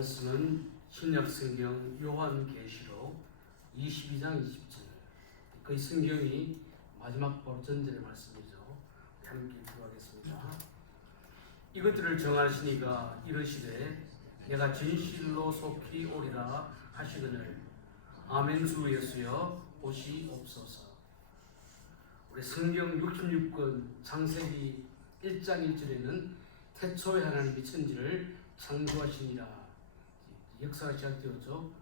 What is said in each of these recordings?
말씀은 신약성경 요한계시록 22장 20절, 거의 성경이 마지막 바로 전절의 말씀이죠. 함께 기도하겠습니다. 이것들을 정하시니가 이르시되 내가 진실로 속히 오리라 하시거늘 아멘. 주 예수여 오시옵소서. 우리 성경 66권 창세기 1장 1절에는 태초에 하나님이 천지를 창조하시니라 역사가 시작되었죠.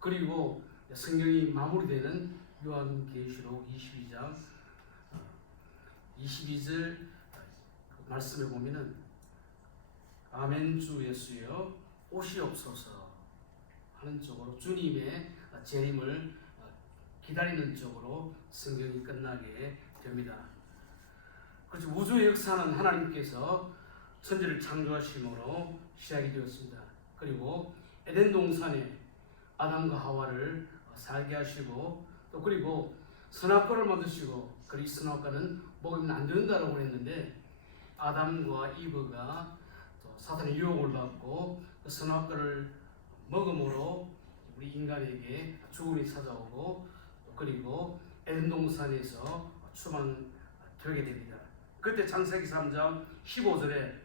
그리고 성경이 마무리되는 요한계시록 22장 22절 말씀에 보면은 아멘. 주 예수여 오시옵소서 하는 쪽으로 주님의 재림을 기다리는 쪽으로 성경이 끝나게 됩니다. 그렇죠. 우주의 역사는 하나님께서 천지를 창조하심으로 시작이 되었습니다. 그리고 에덴 동산에 아담과 하와를 살게 하시고, 또 그리고 선악과를 만드시고, 그리고 선악과는 먹으면 안 된다라고 했는데 아담과 이브가 또 사탄의 유혹을 받고 그 선악과를 먹음으로 우리 인간에게 죽음이 찾아오고, 그리고 에덴 동산에서 추방되게 됩니다. 그때 창세기 3장 15절에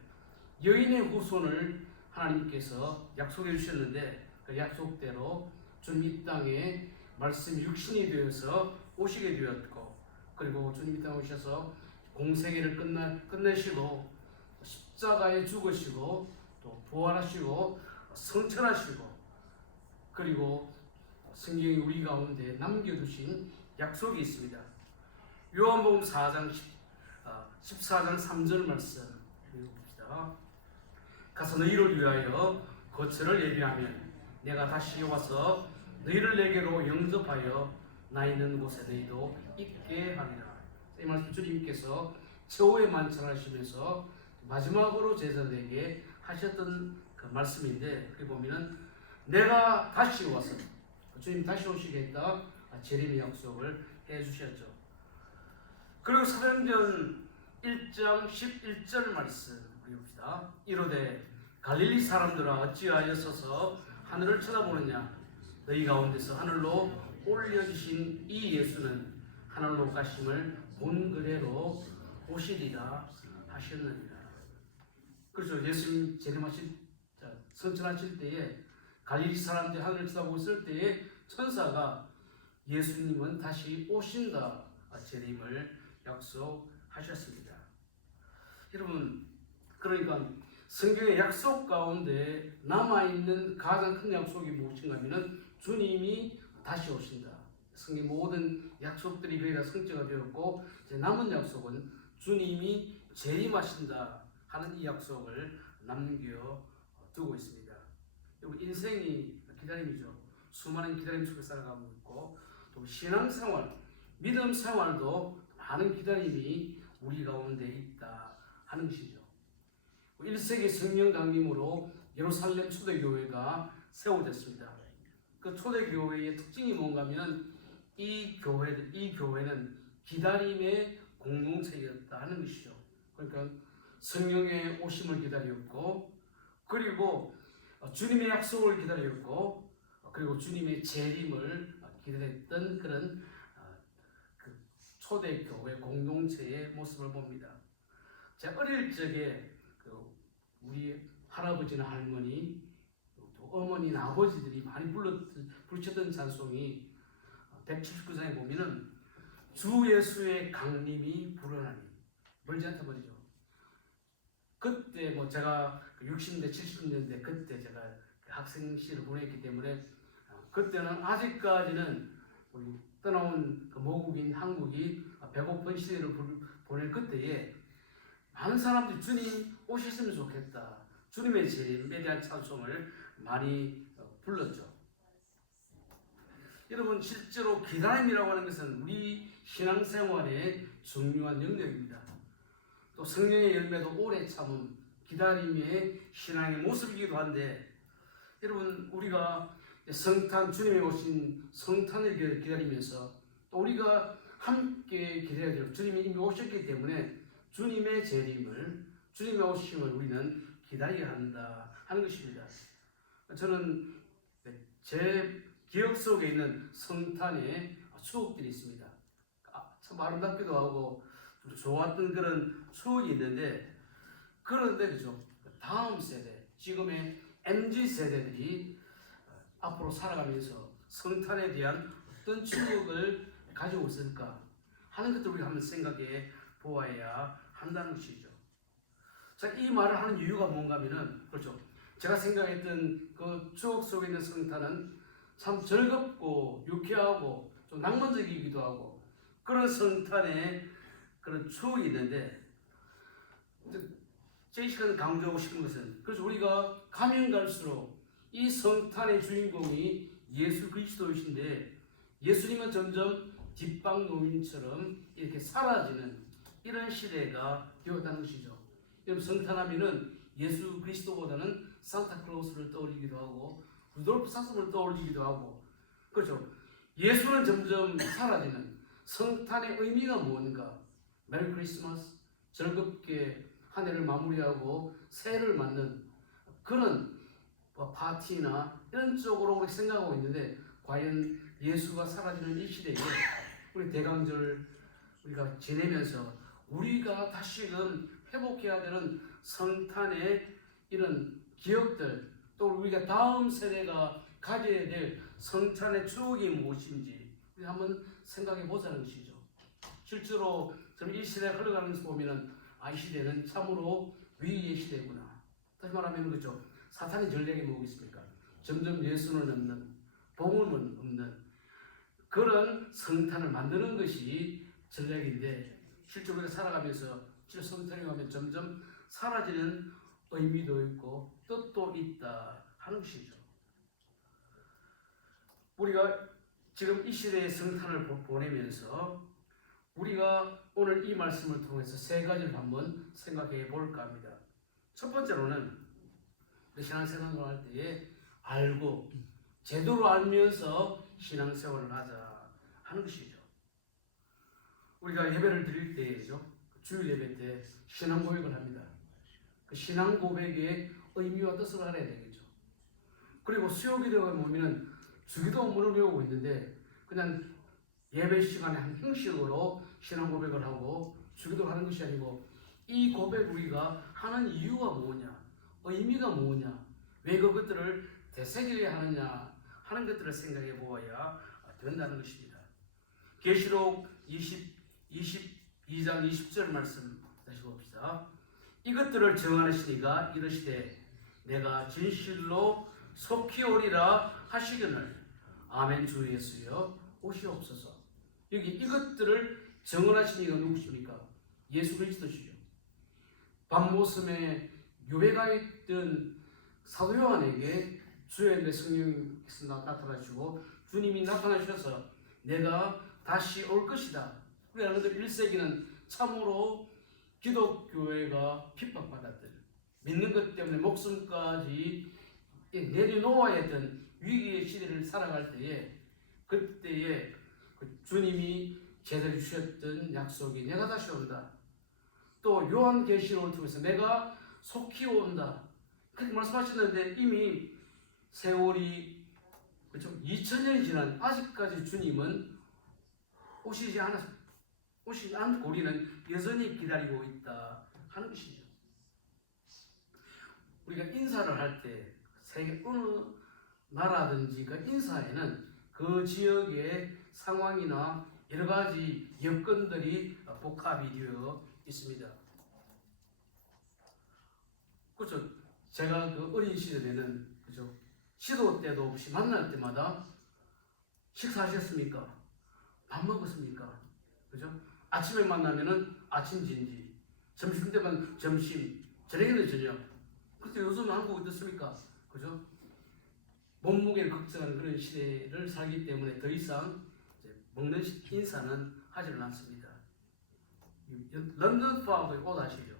여인의 후손을 하나님께서 약속해 주셨는데 그 약속대로 주님 이 땅에 말씀이 육신이 되어서 오시게 되었고, 그리고 주님 이 땅에 오셔서 공생애를 끝내시고 십자가에 죽으시고 또 부활하시고 성천하시고, 그리고 성경이 우리 가운데 남겨두신 약속이 있습니다. 요한복음 4장 14장 3절 말씀 읽어봅시다. 가서 너희를 위하여 거처를 예비하면 내가 다시 와서 너희를 내게로 영접하여 나 있는 곳에 너희도 있게 하리라. 이 말씀 주님께서 최후의 만찬하시면서 마지막으로 제자들에게 하셨던 그 말씀인데, 여기 보면은 내가 다시 와서, 주님 다시 오시겠다 재림의 약속을 해주셨죠. 그리고 사도행전 1장 11절 말씀 읽읍시다. 이르되 갈릴리 사람들아 어찌하여 서서 하늘을 쳐다보느냐. 너희 가운데서 하늘로 올려주신 이 예수는 하늘로 가심을 본 그대로 오시리라 하셨느니라. 그렇죠. 예수님 재림하실 성천하실 때에 갈릴리 사람들이 하늘을 쳐다보고 있을 때에 천사가 예수님은 다시 오신다 재림을 약속하셨습니다. 여러분, 그러니까 성경의 약속 가운데 남아있는 가장 큰 약속이 무엇인가 하면 주님이 다시 오신다. 성경 모든 약속들이 거의 다 성취가 되었고, 이제 남은 약속은 주님이 재림하신다 하는 이 약속을 남겨두고 있습니다. 여러분, 인생이 기다림이죠. 수많은 기다림 속에 살아가고 있고, 또 신앙생활, 믿음 생활도 많은 기다림이 우리 가운데 있다 하는 것이죠. 1세기 성령 강림으로 예루살렘 초대교회가 세워졌습니다. 그 초대교회의 특징이 뭔가 하면 이 교회는 기다림의 공동체였다 하는 것이죠. 그러니까 성령의 오심을 기다렸고, 그리고 주님의 약속을 기다렸고, 그리고 주님의 재림을 기다렸던 그런 그 초대교회 공동체의 모습을 봅니다. 제가 어릴 적에 우리 할아버지나 할머니, 또 어머니나 아버지들이 많이 부르셨던 찬송이 179장에 보면은 주 예수의 강림이 불어나니, 멀지 않다 말이죠. 그때 제가 60년대 70년대 그때 제가 학생 시를 보냈기 때문에 그때는 아직까지는 우리 떠나온 그 모국인 한국이 배고픈 시대를 보낼 그때에 많은 사람들이 주님 오셨으면 좋겠다, 주님의 재림에 대한 찬송을 많이 불렀죠. 여러분, 실제로 기다림이라고 하는 것은 우리 신앙생활의 중요한 영역입니다. 또 성령의 열매도 오래 참음, 기다림의 신앙의 모습이기도 한데, 여러분, 우리가 성탄, 주님이 오신 성탄을 기다리면서 또 우리가 함께 기다려야 돼요. 주님이 이미 오셨기 때문에 주님의 재림을, 주님의 오심을 우리는 기다려야 한다 하는 것입니다. 저는 제 기억 속에 있는 성탄의 추억들이 있습니다. 참 아름답기도 하고 좀 좋았던 그런 추억이 있는데, 그런데 그죠? 다음 세대, 지금의 MZ 세대들이 앞으로 살아가면서 성탄에 대한 어떤 추억을 가지고 있을까 하는 것들 우리가 한번 생각해 보아야 한다는 것이죠. 자, 이 말을 하는 이유가 뭔가 하면은, 그렇죠, 제가 생각했던 그 추억 속에 있는 성탄은 참 즐겁고 유쾌하고 좀 낭만적이기도 하고 그런 성탄의 그런 추억이 있는데, 제 시간 강조하고 싶은 것은, 그래서 우리가 가면 갈수록 이 성탄의 주인공이 예수 그리스도이신데, 예수님은 점점 뒷방노인처럼 이렇게 사라지는 이런 시대가 되었다는 것이죠. 여러분, 성탄하면은 예수 그리스도보다는 산타클로스를 떠올리기도 하고 루돌프 사슴을 떠올리기도 하고, 그렇죠. 예수는 점점 사라지는 성탄의 의미가 무엇인가? 메리 크리스마스, 즐겁게 한 해를 마무리하고 새해를 맞는 그런 파티나 이런 쪽으로 우리 생각하고 있는데, 과연 예수가 사라지는 이 시대에 우리 대강절 우리가 지내면서 우리가 다시금 회복해야 되는 성탄의 이런 기억들, 또 우리가 다음 세대가 가져야 될 성탄의 추억이 무엇인지 우리 한번 생각해 보자는 것이죠. 실제로 저는 이 시대가 흘러가는 것을 보면은, 이 시대는 참으로 위기의 시대구나. 다시 말하면 그죠, 사탄이 전략이 뭐겠습니까? 점점 예수는 없는, 복음은 없는 그런 성탄을 만드는 것이 전략인데, 실제로 우리가 살아가면서 성탄에 가면 점점 사라지는 의미도 있고 뜻도 있다 하는 것이죠. 우리가 지금 이 시대의 성탄을 보내면서 우리가 오늘 이 말씀을 통해서 세 가지를 한번 생각해 볼까 합니다. 첫 번째로는 신앙생활을 할 때에 알고 제대로 알면서 신앙생활을 하자 하는 것이죠. 우리가 예배를 드릴 때죠, 주일 예배 때 신앙 고백을 합니다. 그 신앙 고백의 의미와 뜻을 알아야 되겠죠. 그리고 수요기도에 보면 주기도문을 외우고 있는데, 그냥 예배 시간에 한 형식으로 신앙 고백을 하고 주기도를 하는 것이 아니고, 이 고백 우리가 하는 이유가 뭐냐, 의미가 뭐냐, 왜 그것들을 되새겨야 하느냐 하는 것들을 생각해 보아야 된다는 것입니다. 계시록 22장 20절 말씀 다시 봅시다. 이것들을 정하시니가 이르시되 내가 진실로 속히 오리라 하시거늘 아멘. 주 예수여 오시옵소서. 여기 이것들을 정하시니가 누구십니까? 예수 그리스도시죠. 밤모섬에 유배가 있던 사도 요한에게 주의 성령께서 나타나시고 주님이 나타나셔서 내가 다시 올 것이다. 우리 여러분들 1세기는 참으로 기독교회가 핍박받았던, 믿는 것 때문에 목숨까지 내려놓아야 했던 위기의 시대를 살아갈 때에, 그때에 주님이 제대로 주셨던 약속이 내가 다시 온다. 또 요한계시록을 통해서 내가 속히 온다. 그렇게 말씀하셨는데, 이미 세월이 그렇죠? 2000년이 지난 아직까지 주님은 오시지 않고 우리는 여전히 기다리고 있다 하는 것이죠. 우리가 인사를 할 때 세계 어느 나라든지 그 인사에는 그 지역의 상황이나 여러 가지 여건들이 복합이 되어 있습니다. 그렇죠. 제가 그 어린 시절에는 그죠, 시도 때도 없이 만날 때마다 식사하셨습니까? 밥 먹었습니까? 그죠? 아침에 만나면은 아침 진지, 점심 때만 점심, 저녁에는 저녁. 그런데 요즘 한국 어떻습니까? 그죠? 몸무게를 걱정하는 그런 시대를 살기 때문에 더 이상 먹는 인사는 하지는 않습니다. 런던 파워의 옷 아시죠?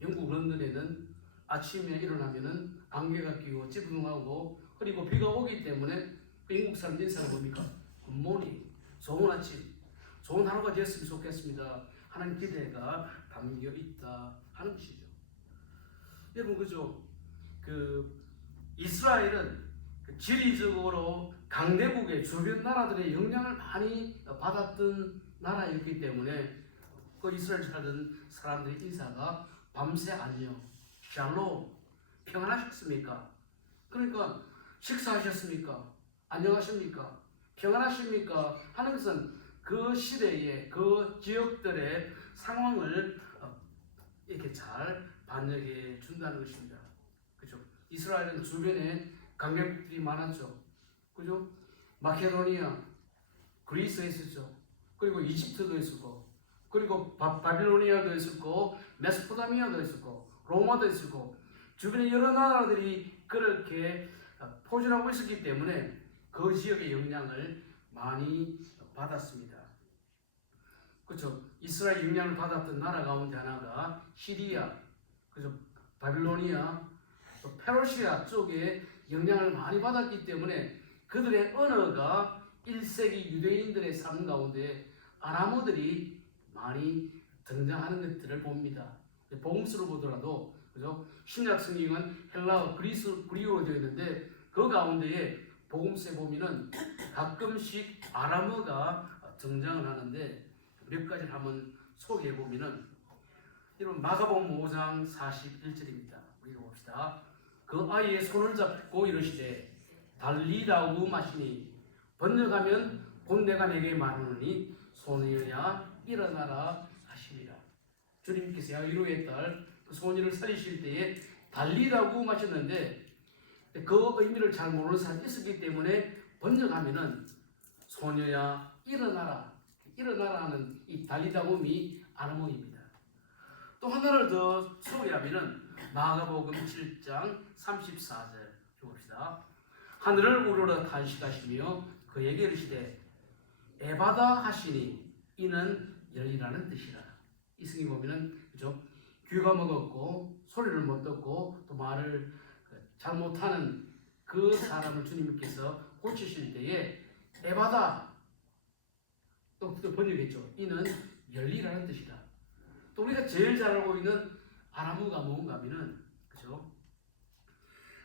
영국 런던에는 아침에 일어나면은 안개가 끼고 찌뿌둥하고, 그리고 비가 오기 때문에 영국 사람 인사는 뭡니까? 굿모닝, 좋은 아침, 좋은 하루가 되었으면 좋겠습니다 하는 기대가 담겨 있다 하는 것이죠. 여러분, 그죠? 그 이스라엘은 지리적으로 강대국의 주변 나라들의 영향을 많이 받았던 나라였기 때문에 그 이스라엘 살던 사람들의 인사가 밤새 안녕, 샬롬, 평안하셨습니까? 그러니까 식사하셨습니까? 안녕하십니까? 평안하십니까? 하는 것은 그 시대의 그 지역들의 상황을 이렇게 잘 반영해 준다는 것입니다. 그죠? 이스라엘은 주변에 강대국들이 많았죠. 그죠? 마케도니아, 그리스에 있었죠. 그리고 이집트도 있었고, 그리고 바빌로니아도 있었고, 메소포타미아도 있었고, 로마도 있었고, 주변에 여러 나라들이 그렇게 포진하고 있었기 때문에 그 지역의 영향을 많이 받았습니다. 그렇죠? 이스라엘 영향을 받았던 나라 가운데 하나가 시리아, 그죠? 바빌로니아, 또 페르시아 쪽에 영향을 많이 받았기 때문에 그들의 언어가 1세기 유대인들의 삶 가운데 아람어들이 많이 등장하는 것들을 봅니다. 복음서로 보더라도 그죠? 신약 성경은 헬라어, 그리스어로 되어 있는데 그 가운데에 복음서에 보면은 가끔씩 아람어가 등장을 하는데 몇 가지를 한번 소개해 보면은 여러분 마가복음 5장 41절입니다. 우리 봅시다. 그 아이의 손을 잡고 이르시되 달리다우 마시니 번역하면 곧 내가 내게 말하노니 소녀야 일어나라 하시니라. 주님께서 야이로의 딸 그 소녀를 살리실 때에 달리다고 마셨는데 그 의미를 잘 모르는 사람이 있었기 때문에 번역하면은 소녀야 일어나라, 일어나라는 이 달리다움이 아람어입니다. 또 하나를 더 소개하면은 마가복음 7장 34절 봅시다. 하늘을 우러러 탄식하시며 그에게 이르시되 에바다 하시니 이는 열리라는 뜻이라. 이 성경 보면은 그죠? 귀가 먹었고 소리를 못 듣고 또 말을 잘 못하는 그 사람을 주님께서 고치실 때에 에바다 또 번역했죠. 이는 열리라는 뜻이다. 또 우리가 제일 잘 알고 있는 아람어가 뭔가 하면은 그죠?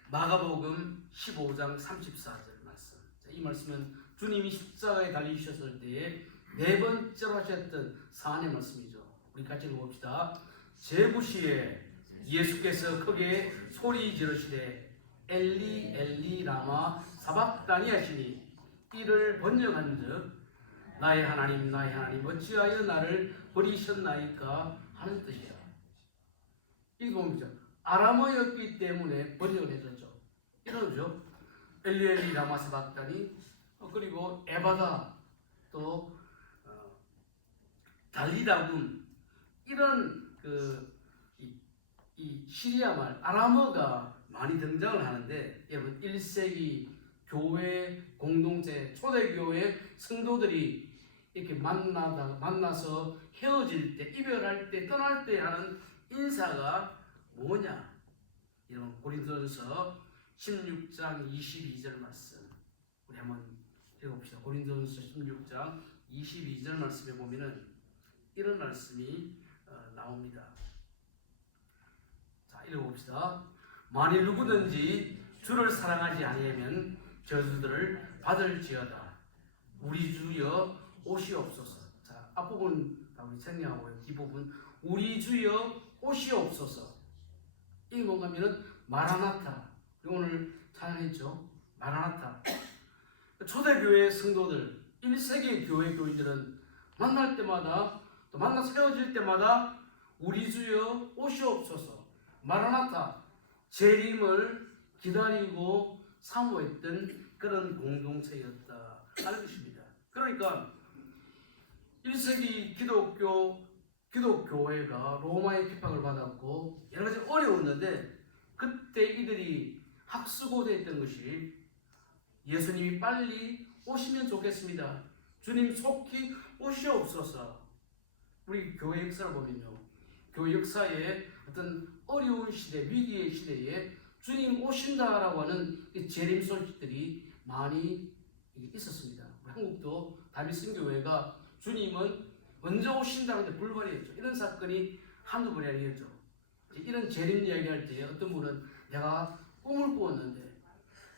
마가복음 15장 34절 말씀. 이 말씀은 주님이 십자가에 달리셨을 때에 네 번째로 하셨던 사안의 말씀이죠. 우리 같이 읽어봅시다. 제부시에 예수께서 크게 소리 지르시되 엘리 엘리 라마 사박다니 하시니 이를 번역한즉 나의 하나님 나의 하나님 어찌하여 나를 버리셨나이까 하는 뜻이야. 이거 뭡니까? 아람어였기 때문에 번역을 해줬죠. 이러죠. 엘리 엘리 라마 사박다니 그리고 에바다 또 달리다군 이런 이 시리아 말 아람어가 많이 등장을 하는데 여러분 1세기 교회 공동체 초대교회 성도들이 이렇게 만나서 헤어질 때 이별할 때 떠날 때 하는 인사가 뭐냐? 여러분 고린도전서 16장 22절 말씀 우리 한번 읽어봅시다. 고린도전서 16장 22절 말씀에 보면은 이런 말씀이 나옵니다. 자, 읽어봅시다. 만일 누구든지 주를 사랑하지 아니하면 저주들을 받을지어다. 우리 주여 오시옵소서. 자, 앞부분 다 우리 생략하고요. 뒷부분 우리 주여 오시옵소서. 이게 뭔가 하면은 마라나타. 오늘 찬양했죠. 마라나타. 초대교회 성도들 1세기 교회 교인들은 만날 때마다 또 만나서 헤어질 때마다 우리 주여 오시옵소서 마라나타 재림을 기다리고 사모했던 그런 공동체였다 하는 것입니다. 그러니까 1세기 기독교회가 로마의 핍박을 받았고 여러 가지 어려웠는데 그때 이들이 학수고대했던 것이 예수님이 빨리 오시면 좋겠습니다. 주님 속히 오시옵소서. 우리 교회 역사를 보면요. 교회 역사에 어떤 어려운 시대, 위기의 시대에 주님 오신다라고 하는 재림 소식들이 많이 있었습니다. 한국도 다윗성교회가 주님은 언제 오신다는데 불발했죠. 이런 사건이 한두 번이 아니었죠. 이런 재림 이야기할 때 어떤 분은 내가 꿈을 꾸었는데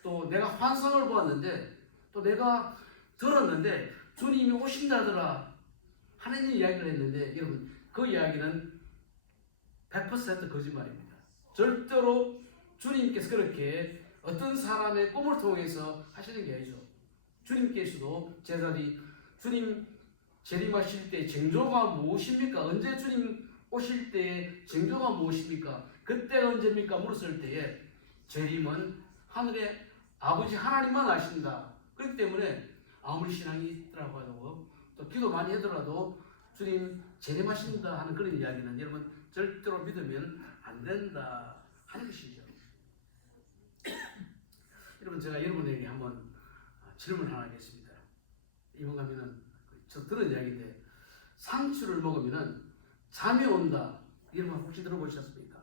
또 내가 환상을 보았는데 또 내가 들었는데 주님이 오신다더라 하는 이야기를 했는데 여러분 그 이야기는 100% 거짓말입니다. 절대로 주님께서 그렇게 어떤 사람의 꿈을 통해서 하시는 게 아니죠. 주님께서도 제자들이 주님 재림하실 때 징조가 무엇입니까? 언제 주님 오실 때의 징조가 무엇입니까? 그때가 언제입니까? 물었을 때에 재림은 하늘의 아버지 하나님만 아신다. 그렇기 때문에 아무리 신앙이 있더라고 하고 또 기도 많이 하더라도 주님 재림하신다 하는 그런 이야기는 여러분 절대로 믿으면 안 된다 하는 것이죠. 여러분 제가 여러분에게 한번 질문 하나 하겠습니다. 이번 가면은 저 들은 이야기인데 상추를 먹으면은 잠이 온다. 이런 말 혹시 들어보셨습니까?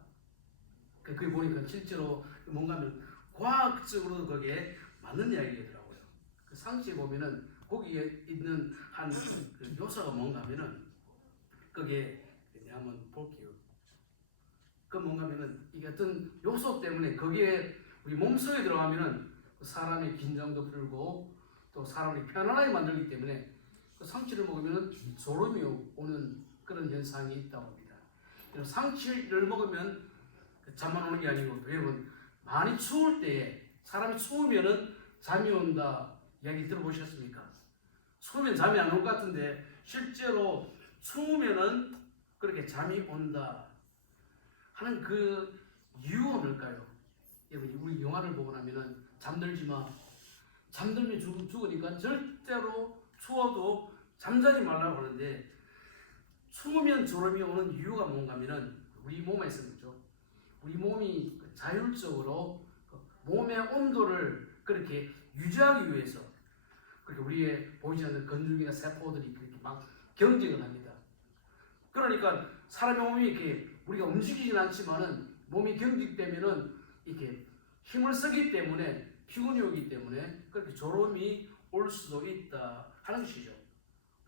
그게 보니까 실제로 뭔가 하면 과학적으로도 그게 맞는 이야기더라고요. 그 상추에 보면은 거기에 있는 한 그 요소가 뭔가 하면은 그게 한번 볼게요. 그 뭔가 하면은 이게 어떤 요소 때문에 거기에 우리 몸속에 들어가면은 그 사람의 긴장도 풀고 또 사람을 편안하게 만들기 때문에 그 상추를 먹으면은 졸음이 오는 그런 현상이 있다고 합니다. 상추를 먹으면 잠만 오는 게 아니고 여러분 많이 추울 때에 사람이 추우면은 잠이 온다 이야기 들어보셨습니까? 추우면 잠이 안 올 것 같은데 실제로 추우면은 그렇게 잠이 온다 하는 그 이유가 뭘까요? 여러분 우리 영화를 보고 나면은 잠들지 마. 잠들면 죽으니까 절대로 추워도 잠자지 말라고 하는데 추우면 졸음이 오는 이유가 뭔가 하면은 우리 몸에서 그렇죠. 우리 몸이 자율적으로 몸의 온도를 그렇게 유지하기 위해서 그렇게 우리의 보이지 않는 근육이나 세포들이 그렇게 막 경쟁을 합니다. 그러니까 사람의 몸이 이렇게 우리가 움직이진 않지만은 몸이 경직되면은 이렇게 힘을 쓰기 때문에 피곤이 오기 때문에 그렇게 졸음이 올 수도 있다 하는 것이죠.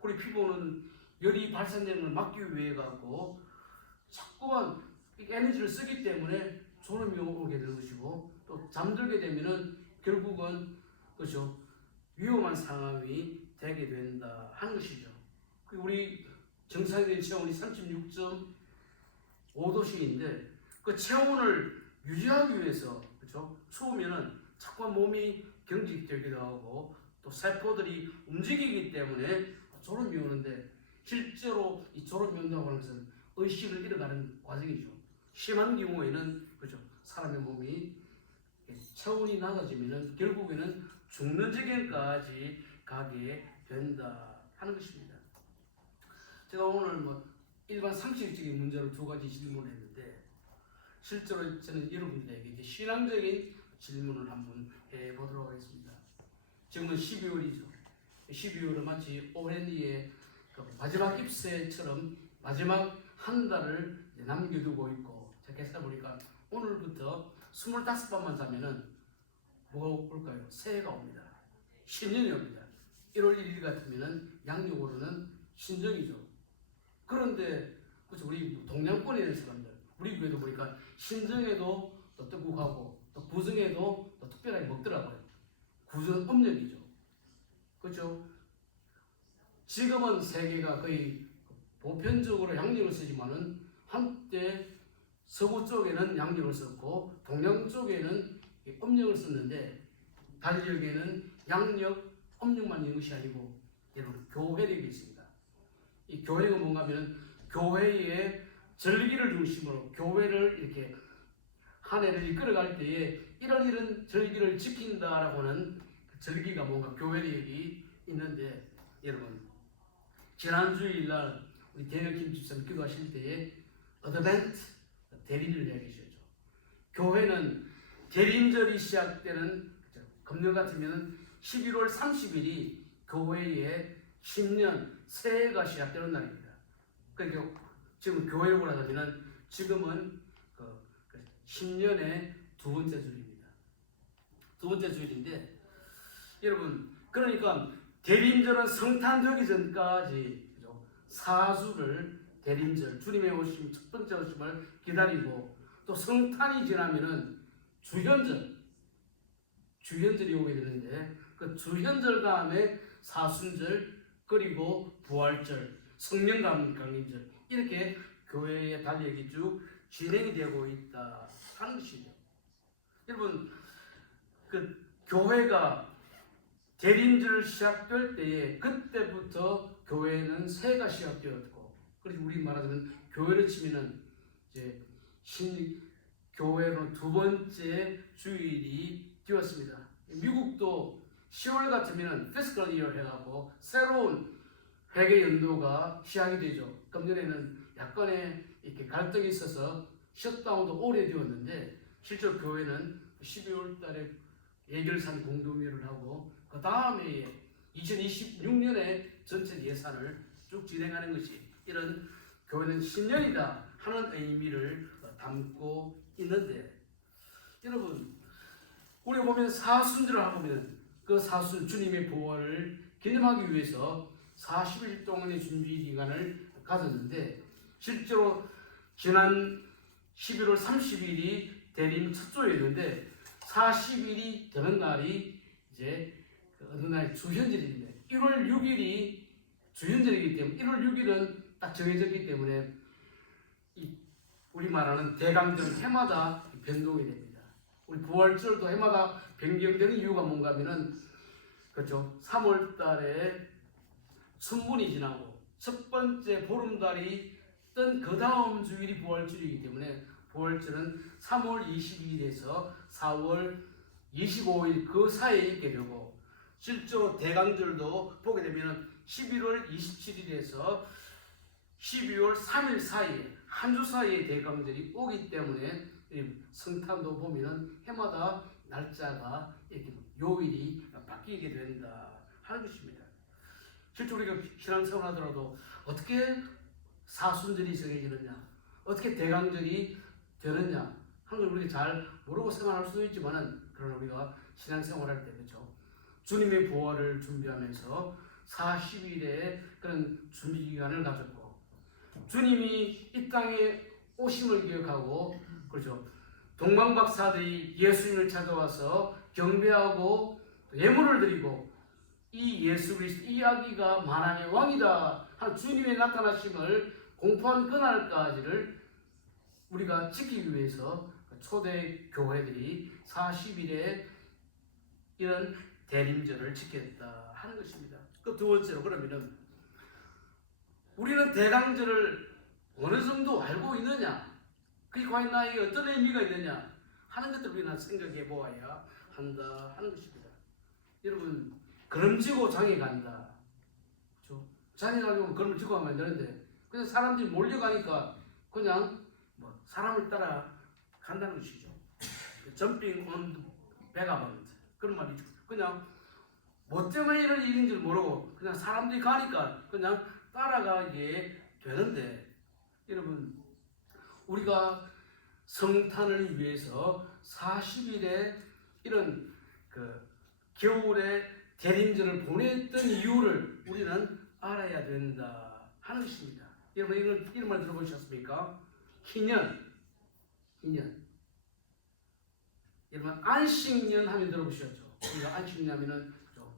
우리 피부는 열이 발생되는 걸 막기 위해 갖고 자꾸만 에너지를 쓰기 때문에 졸음이 오게 되는 것이고 또 잠들게 되면은 결국은 그렇죠 위험한 상황이 되게 된다 하는 것이죠. 우리 정상적인 체온이 36.5도씩인데 그 체온을 유지하기 위해서 그렇죠 추우면은 자꾸 몸이 경직되기도 하고 또 세포들이 움직이기 때문에 졸음이 오는데 실제로 이 졸음이 온다고 하는 것은 의식을 잃어가는 과정이죠. 심한 경우에는 그렇죠 사람의 몸이 체온이 낮아지면은 결국에는 죽는 지경까지 가게 된다 하는 것입니다. 제가 오늘 뭐 일반 상식적인 문제로 두 가지 질문을 했는데 실제로 저는 여러분들에게 이제 신앙적인 질문을 한번 해보도록 하겠습니다. 지금은 12월이죠. 12월은 마치 오렌지의 그 마지막 잎새처럼 마지막 한 달을 남겨두고 있고 제가 계산해보니까 오늘부터 25번만 자면은 뭐가 올까요? 새해가 옵니다. 신년이 옵니다. 1월 1일 같으면은 양력으로는 신정이죠. 그런데 그렇죠 우리 동양권에 있는 사람들 우리 교회도 보니까 신정에도 또 떡국하고 또 구정에도 또 특별하게 먹더라고요. 구정 음력이죠. 그렇죠? 지금은 세계가 거의 보편적으로 양력을 쓰지만은 한때 서구 쪽에는 양력을 썼고 동양 쪽에는 음력을 썼는데 다른 지역에는 양력, 음력만 있는 것이 아니고 여러분 교회력이 있습니다. 이 교회가 뭔가 하면 교회의 절기를 중심으로 교회를 이렇게 한 해를 이끌어갈 때에 이런 절기를 지킨다라고 하는 절기가 뭔가 교회력이 있는데 여러분 지난 주일날 우리 대혁김 집사님 기도하실 때에 어드벤트 대림절 이야기하셨죠. 교회는 대림절이 시작되는 금년 같으면 11월 30일이 교회의 신년 새해가 시작되는 날입니다. 그러니까 지금 교회로 하자면 지금은 그 신년의 두 번째 주일입니다. 두 번째 주일인데 여러분 그러니까 대림절은 성탄되기 전까지 사주를 대림절 주님의 오심 첫 번째 오심을 기다리고 또 성탄이 지나면은 주현절이 오게 되는데 그 주현절 다음에 사순절 그리고 부활절, 성령 강림절 이렇게 교회의 달력이 쭉 진행이 되고 있다 하는 것이죠. 여러분 그 교회가 대림절 시작될 때에 그때부터 교회는 새해가 시작되었고 그리고 우리 말하자면 교회를 치면은 이제 교회로 두 번째 주일이 되었습니다. 미국도 10월 같으면 피스컬 이어 해가고 새로운 회계 연도가 시작이 되죠. 금년에는 약간의 이렇게 갈등이 있어서 셧다운도 오래 되었는데 실제로 교회는 12월 달에 예결산 공동회의를 하고 그 다음에 2026년에 전체 예산을 쭉 진행하는 것이 이런 교회는 신년이다 하는 의미를 담고 있는데 여러분 우리가 보면 사순절을 하면 그 사순 주님의 부활을 기념하기 위해서 40일 동안의 준비 기간을 가졌는데 실제로 지난 11월 30일이 대림 첫 주였는데 40일이 되는 날이 이제 어느 날 주현절입니다. 1월 6일이 주현절이기 때문에 1월 6일은 딱 정해졌기 때문에 우리 말하는 대강절 해마다 변동이 됩니다. 우리 부활절도 해마다 변경되는 이유가 뭔가 하면은 그렇죠. 3월 달에春분이 지나고 첫 번째 보름달이 뜬 그 다음 주일이 부활절이기 때문에 부활절은 3월 22일에서 4월 25일 그 사이에 있게 되고 실제로 대강절도 보게 되면 11월 27일에서 12월 3일 사이에 한 주 사이에 대강절이 오기 때문에 성탄도 보면은 해마다 날짜가 이렇게 요일이 바뀌게 된다 하는 것입니다. 실제 우리가 신앙생활 하더라도 어떻게 사순절이 정해지느냐, 어떻게 대강절이 되느냐 하는 걸 우리가 잘 모르고 생각할 수도 있지만은 그러나 우리가 신앙생활할 때 그렇죠. 주님의 부활을 준비하면서 40일의 그런 준비 기간을 가졌고 주님이 이 땅에 오심을 기억하고 그렇죠. 동방박사들이 예수님을 찾아와서 경배하고 예물을 드리고 이 예수 그리스도 이 아기가 만왕의 왕이다 한 주님의 나타나심을 공포한 그날까지를 우리가 지키기 위해서 초대 교회들이 40일에 이런 대림절을 지켰다 하는 것입니다. 그 두 번째로 그러면은 우리는 대강절을 어느 정도 알고 있느냐, 그게 과연 나에게 어떤 의미가 있느냐 하는 것들을 우리는 생각해 보아야 한다 하는 것입니다. 여러분 걸음지고 장에 간다. 그렇죠? 장에 가려면 걸음을 지고 가면 안 되는데 그냥 사람들이 몰려가니까 그냥 뭐 사람을 따라 간다는 것이죠. 점핑 온 베가먼트 그런 말이죠. 그냥 뭐 때문에 이런 일인 줄 모르고 그냥 사람들이 가니까 그냥 따라가게 되는데 여러분 우리가 성탄을 위해서 40일에 이런 그 겨울에 대림절을 보냈던 이유를 우리는 알아야 된다 하는 것입니다. 여러분 이런 말 들어보셨습니까? 희년. 여러분 안식년 하면 들어보셨죠? 우리가 안식년 하면은 그렇죠?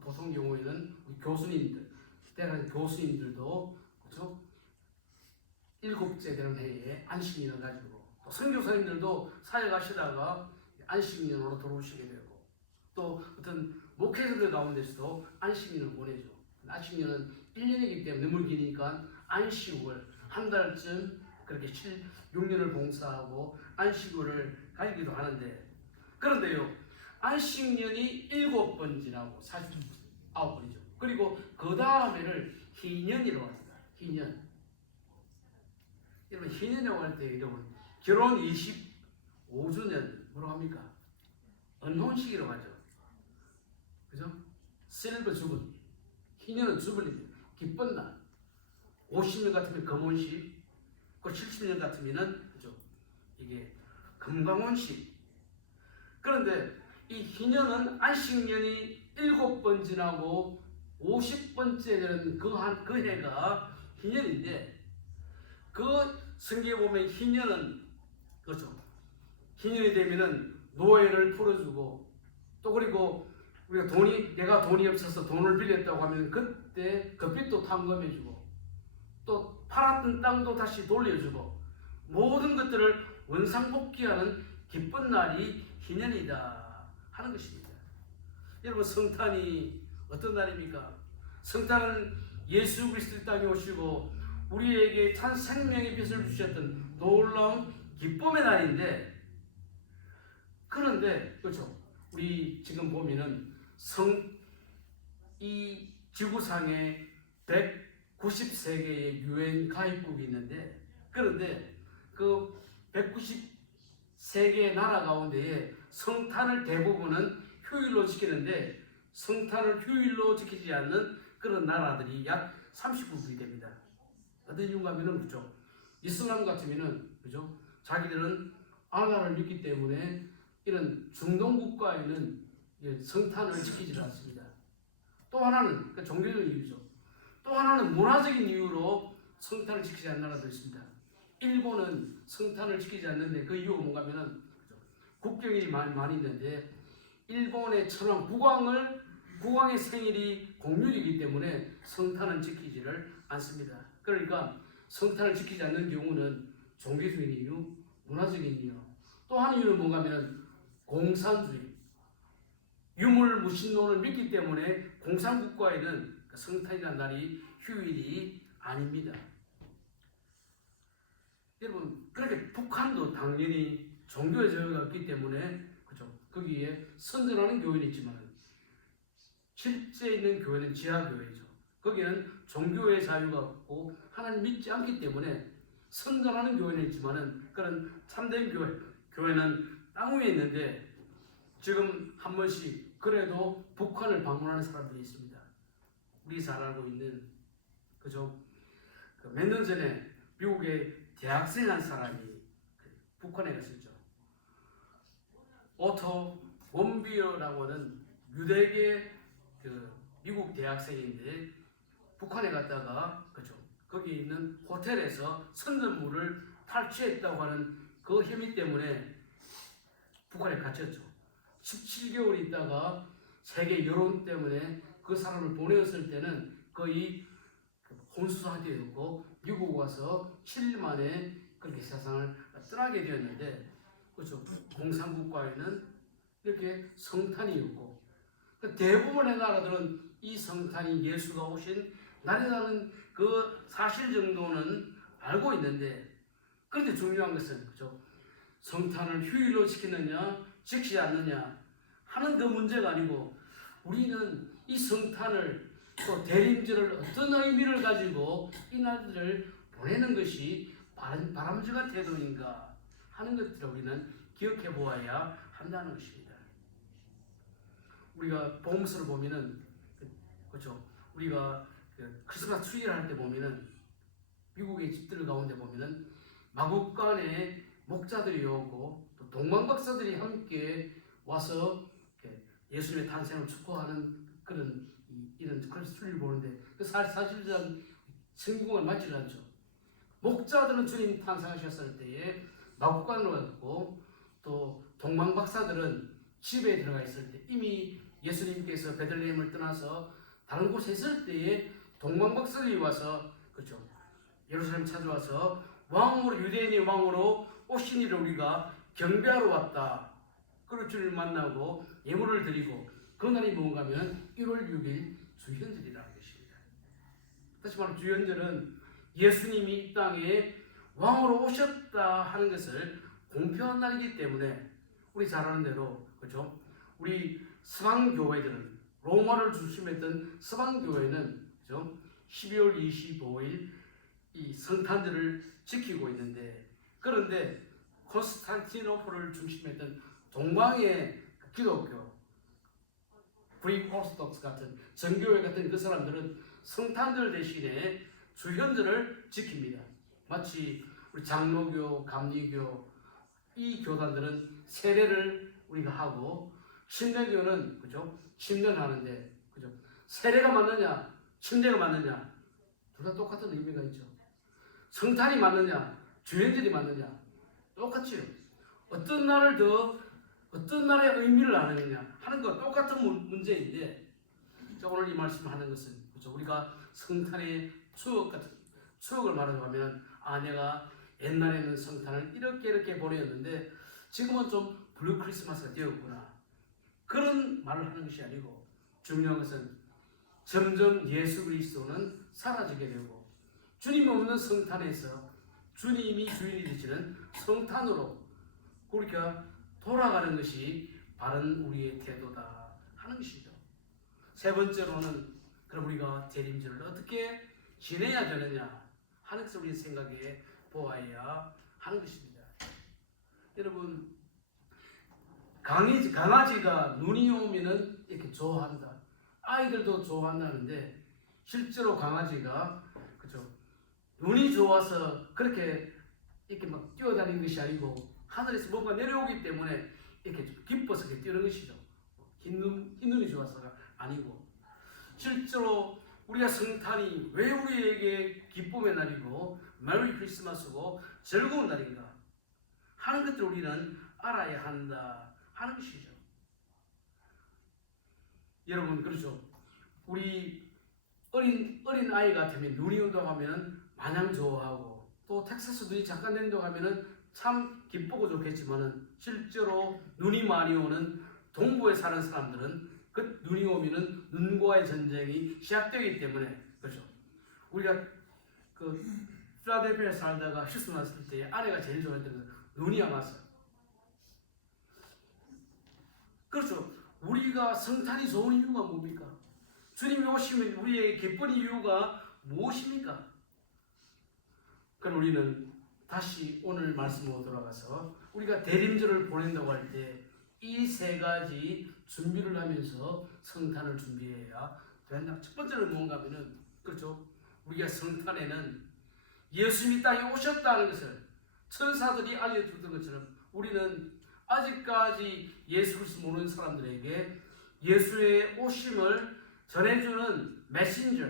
보통 경우에는 우리 교수님들, 대학 교수님들도 그렇죠? 7째 되는 해에 안식년을 가지고 또 선교사님들도 사회 가시다가 안식년으로 들어오시게 되고 또 어떤 목회자들 가운데서도 안식년을 보내죠. 안식년은 1년이기 때문에 너무 기니까 안식월 한 달쯤 그렇게 6년을 봉사하고 안식월을 가지기도 하는데 그런데요 안식년이 7번 지나고 49번이죠. 그리고 그 다음에를 희년이라고 합니다. 희년. 여러분 희년이라고 할 때 여러분 결혼 25주년 뭐라고 합니까? 은혼식이라고 하죠. 그죠? 실버 주분. 희년은 주분입니다. 기쁜 날. 50년 같으면 금혼식, 그 70년 같으면은 그죠? 이게 금강혼식. 그런데 이 희년은 안식년이 7번 지나고 50번째 되는 그 해가 희년인데 그 성경에 보면 희년은 그렇죠. 희년이 되면은 노예를 풀어주고 또 그리고 우리가 내가 돈이 없어서 돈을 빌렸다고 하면 그때 그 빚도 탕감해주고 또 팔았던 땅도 다시 돌려주고 모든 것들을 원상복귀하는 기쁜 날이 희년이다 하는 것입니다. 여러분, 성탄이 어떤 날입니까? 성탄은 예수 그리스도 땅에 오시고 우리에게 참 생명의 빛을 주셨던 놀라운 기쁨의 날인데, 그런데 그렇죠, 우리 지금 보면은 이 지구상에 193개의 유엔 가입국이 있는데, 그런데 그 193개의 나라 가운데에 성탄을 대부분은 휴일로 지키는데 성탄을 휴일로 지키지 않는 그런 나라들이 약 39국이 됩니다. 어떤 이유가 하면은 그죠, 이슬람 같으면은 그죠, 자기들은 알라를 믿기 때문에 이런 중동 국가에는 성탄을 지키지 않습니다. 또 하나는 종교적 이유죠. 또 하나는 문화적인 이유로 성탄을 지키지 않는 나라도 있습니다. 일본은 성탄을 지키지 않는데 그 이유가 뭔가 하면은 국경일이 많이 있는데 일본의 천황 국왕의 생일이 공휴일이기 때문에 성탄은 지키지를 않습니다. 그러니까 성탄을 지키지 않는 경우는 종교적인 이유, 문화적인 이유, 또 한 이유는 뭔가 하면 공산주의, 유물무신론을 믿기 때문에 공산국가에는 성탄이라는 날이 휴일이 아닙니다. 여러분, 그렇게 북한도 당연히 종교의 자유가 없기 때문에 그죠, 거기에 선전하는 교회는 있지만 실제 있는 교회는 지하교회죠. 거기는 종교의 자유가 없고 하나님 믿지 않기 때문에 선전하는 교회는 있지만 그런 참된 교회는 땅 위에 있는데, 지금 한 번씩 그래도 북한을 방문하는 사람들이 있습니다. 우리 잘 알고 있는 그죠, 몇 년 전에 미국의 대학생 한 사람이 북한에 갔었죠. 오토 원비어라고 하는 유대계 미국 대학생인데 북한에 갔다가 그죠, 거기 있는 호텔에서 선전물을 탈취했다고 하는 그 혐의 때문에 북한에 갇혔죠. 17개월 있다가 세계 여론 때문에 그 사람을 보내었을 때는 거의 혼수 상태였고 미국 와서 7일 만에 그렇게 세상을 떠나게 되었는데, 그렇죠, 공산국가에는 이렇게 성탄이었고 대부분의 나라들은 이 성탄이 예수가 오신 날이라는 그 사실 정도는 알고 있는데, 그런데 중요한 것은 그죠, 성탄을 휴일로 지키느냐 지키지 않느냐 하는 그 문제가 아니고 우리는 이 성탄을 또 대림절을 어떤 의미를 가지고 이 날들을 보내는 것이 바람직한 태도인가 하는 것들을 우리는 기억해 보아야 한다는 것입니다. 우리가 복음서를 보면은 그렇죠, 우리가 크리스마스 추기를 할 때 보면은 미국의 집들 가운데 보면은 마국간에 목자들이 오고 또 동방박사들이 함께 와서 예수님의 탄생을 축하하는 이런 추리를 보는데 사실상 성경을 맞지 않죠. 목자들은 주님 탄생하셨을 때에 마국간으로 갔고 또 동방박사들은 집에 들어가 있을 때 이미 예수님께서 베들레헴을 떠나서 다른 곳에 있을 때에 동방박사들이 와서 그렇죠, 예루살렘 찾아와서 왕으로, 유대인의 왕으로 오신 이를 우리가 경배하러 왔다. 그리고 주를 만나고 예물을 드리고 그날이 뭔가 하면 1월 6일 주현절이라는 것입니다. 다시 말해 주현절은 예수님이 이 땅에 왕으로 오셨다 하는 것을 공표한 날이기 때문에 우리 잘 아는 대로 그렇죠, 우리 서방교회들은 로마를 중심했던 서방교회는 그렇죠, 12월 25일 이 성탄절을 지키고 있는데, 그런데 콘스탄티노플을 중심했던 동방의 기독교, 그릭 오르스톡스 같은 정교회 같은 그 사람들은 성탄절 대신에 주현절을 지킵니다. 마치 우리 장로교, 감리교 이 교단들은 세례를 우리가 하고 침례교는 그죠, 침례를 하는데 그죠, 세례가 맞느냐 침례가 맞느냐 둘 다 똑같은 의미가 있죠. 성탄이 맞느냐 주현절이 맞느냐 똑같지요. 어떤 날을 더 어떤 나라의 의미를 나누느냐 하는 것 똑같은 문제인데, 오늘 이 말씀하는 것은 그렇죠? 우리가 성탄의 추억 같은 추억을 말하자면, 내가 옛날에는 성탄을 이렇게 보내었는데 지금은 좀 블루 크리스마스가 되었구나, 그런 말을 하는 것이 아니고, 중요한 것은 점점 예수 그리스도는 사라지게 되고 주님 없는 성탄에서 주님이 주인이 되시는 성탄으로 우리가 돌아가는 것이 바른 우리의 태도다 하는 것이죠. 세 번째로는 그럼 우리가 대림절을 어떻게 지내야 되느냐 하는 것을 우리 생각해 보아야 하는 것입니다. 여러분, 강아지가 눈이 오면은 이렇게 좋아한다. 아이들도 좋아한다는데, 실제로 강아지가 그죠? 눈이 좋아서 그렇게 이렇게 막 뛰어다니는 것이 아니고 하늘에서 뭔가 내려오기 때문에 이렇게 좀 기뻐서 이렇게 뛰는 것이죠. 흰눈이 좋아서가 아니고, 실제로 우리가 성탄이 왜 우리에게 기쁨의 날이고 메리 크리스마스고 즐거운 날인가 하는 것들을 우리는 알아야 한다 하는 것이죠. 여러분, 그렇죠? 우리 어린 아이 같으면 눈이 온다고 하면 마냥 좋아하고, 또 텍사스 눈이 잠깐 내린다고 하면 참 기쁘고 좋겠지만은, 실제로 눈이 많이 오는 동부에 사는 사람들은 그 눈이 오면은 눈과의 전쟁이 시작되기 때문에, 그렇죠? 우리가 그 필라델피아에 살다가 휴스턴 왔을 때 아내가 제일 좋아했던 것은 눈이 안 왔어요. 그렇죠? 우리가 성탄이 좋은 이유가 뭡니까? 주님이 오시면 우리에게 기쁜 이유가 무엇입니까? 그럼 우리는 다시 오늘 말씀으로 돌아가서 우리가 대림절을 보낸다고 할 때 이 세 가지 준비를 하면서 성탄을 준비해야 된다. 첫 번째는 뭔가 하면은, 그렇죠? 우리가 성탄에는 예수님이 땅에 오셨다는 것을 천사들이 알려주던 것처럼, 우리는 아직까지 예수 그리스도 모르는 사람들에게 예수의 오심을 전해주는 메신저,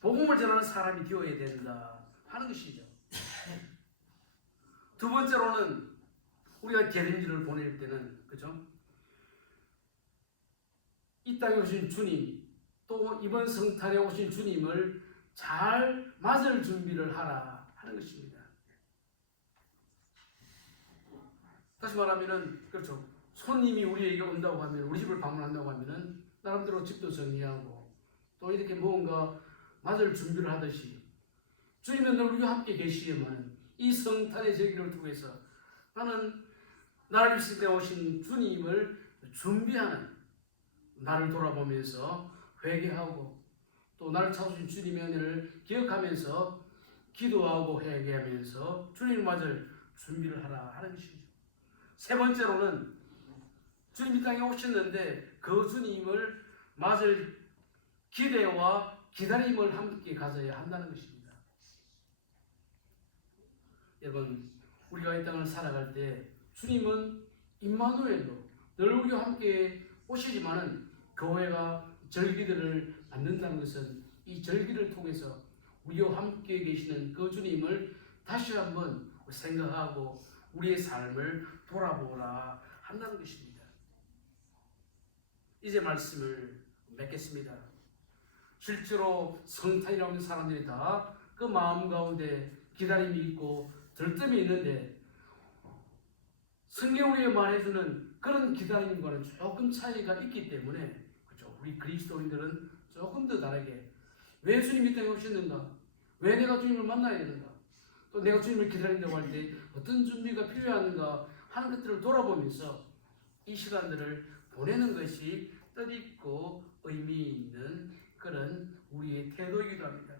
복음을 전하는 사람이 되어야 된다 하는 것이죠. 두 번째로는 우리가 대림절을 보낼 때는, 그죠? 이 땅에 오신 주님, 또 이번 성탄에 오신 주님을 잘 맞을 준비를 하라 하는 것입니다. 다시 말하면은, 그렇죠? 손님이 우리에게 온다고 하면, 우리 집을 방문한다고 하면은 나름대로 집도 정리하고 또 이렇게 뭔가 맞을 준비를 하듯이, 주님은 늘 우리와 함께 계시지만 이 성탄의 절기를 통해서 나는 나를 위해 오신 주님을 준비하는, 나를 돌아보면서 회개하고 또 나를 찾으신 주님의 은혜를 기억하면서 기도하고 회개하면서 주님을 맞을 준비를 하라 하는 것이죠. 세 번째로는 주님이 땅에 오셨는데 그 주님을 맞을 기대와 기다림을 함께 가져야 한다는 것입니다. 여러분, 우리가 이 땅을 살아갈 때 주님은 임마누엘로 늘 우리와 함께 오시지만은 교회가 절기들을 만든다는 것은 이 절기를 통해서 우리와 함께 계시는 그 주님을 다시 한번 생각하고 우리의 삶을 돌아보라 한다는 것입니다. 이제 말씀을 맺겠습니다. 실제로 성탄이라고 하는 사람들이 다 그 마음 가운데 기다림이 있고 들뜸이 있는데, 성경이 우리에게 말해주는 그런 기다림과는 조금 차이가 있기 때문에, 그렇죠? 우리 그리스도인들은 조금 더 다르게, 왜 주님이 땅에 오셨는가? 왜 내가 주님을 만나야 되는가? 또 내가 주님을 기다린다고 할 때 어떤 준비가 필요한가 하는 것들을 돌아보면서 이 시간들을 보내는 것이 뜻있고 의미 있는 그런 우리의 태도이기도 합니다.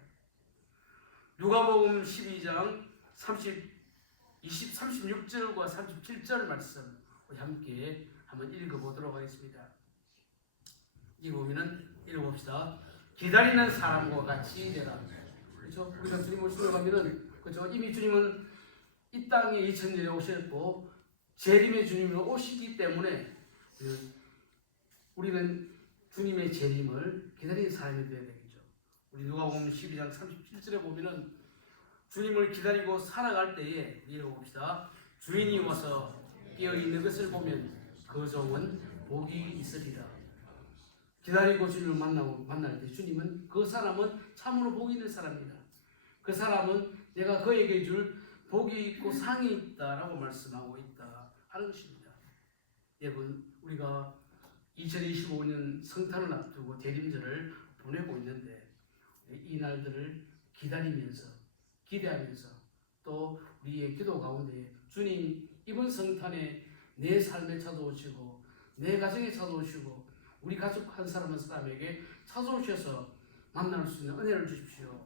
누가복음 12장 36절과 37절 말씀 우리 함께 한번 읽어보도록 하겠습니다. 읽어보면은 읽어봅시다. 기다리는 사람과 같이 되라. 그렇죠? 우리가 주님 오시러 가면은, 그렇죠? 이미 주님은 이 땅에 2000년에 오셨고 재림의 주님으로 오시기 때문에 우리는 주님의 재림을 기다리는 사람이 되어야 되겠죠. 우리 누가복음 12장 37절에 보면은 주님을 기다리고 살아갈 때에, 읽어봅시다. 주인이 와서 깨어 있는 것을 보면 그 종은 복이 있으리라. 기다리고 주님을 만날 때 주님은 그 사람은 참으로 복이 있는 사람이다. 그 사람은 내가 그에게 줄 복이 있고 상이 있다라고 말씀하고 있다 하는 것입니다. 여러분, 우리가 2025년 성탄을 앞두고 대림절을 보내고 있는데 이 날들을 기다리면서 기대하면서 또 우리의 기도 가운데 주님 이번 성탄에 내 삶에 찾아오시고 내 가정에 찾아오시고 우리 가족 한 사람 한 사람에게 찾아오셔서 만날 수 있는 은혜를 주십시오.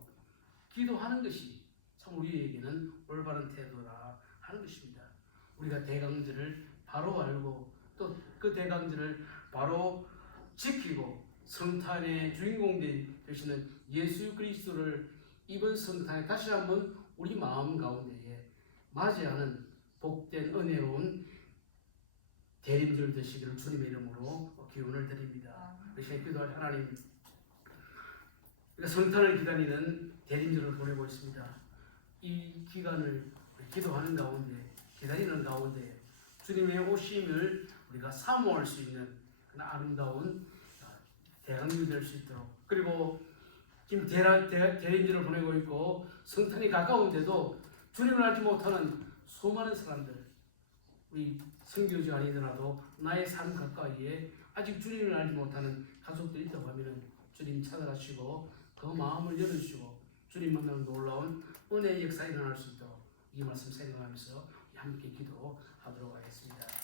기도하는 것이 참 우리에게는 올바른 태도라 하는 것입니다. 우리가 대강절을 바로 알고 또 그 대강절을 바로 지키고 성탄의 주인공 되시는 예수 그리스도를 이번 성탄에 다시 한번 우리 마음 가운데에 맞이하는 복된 은혜로운 대림절 되시기를 주님의 이름으로 기원을 드립니다. 그래서 기도할 하나님, 성탄을 기다리는 대림절을 보내고 있습니다. 이 기간을 기도하는 가운데 기다리는 가운데 주님의 오심을 우리가 사모할 수 있는 그런 아름다운 대강절이 될 수 있도록, 그리고 지금 대림절을 보내고 있고 성탄이 가까운데도 주님을 알지 못하는 수많은 사람들, 우리 선교지가 아니더라도 나의 삶 가까이에 아직 주님을 알지 못하는 가족들이 있다고 하면 주님 찾아가시고 그 마음을 열어주시고 주님 만나는 놀라운 은혜의 역사가 일어날 수 있도록 이 말씀 생각하면서 함께 기도하도록 하겠습니다.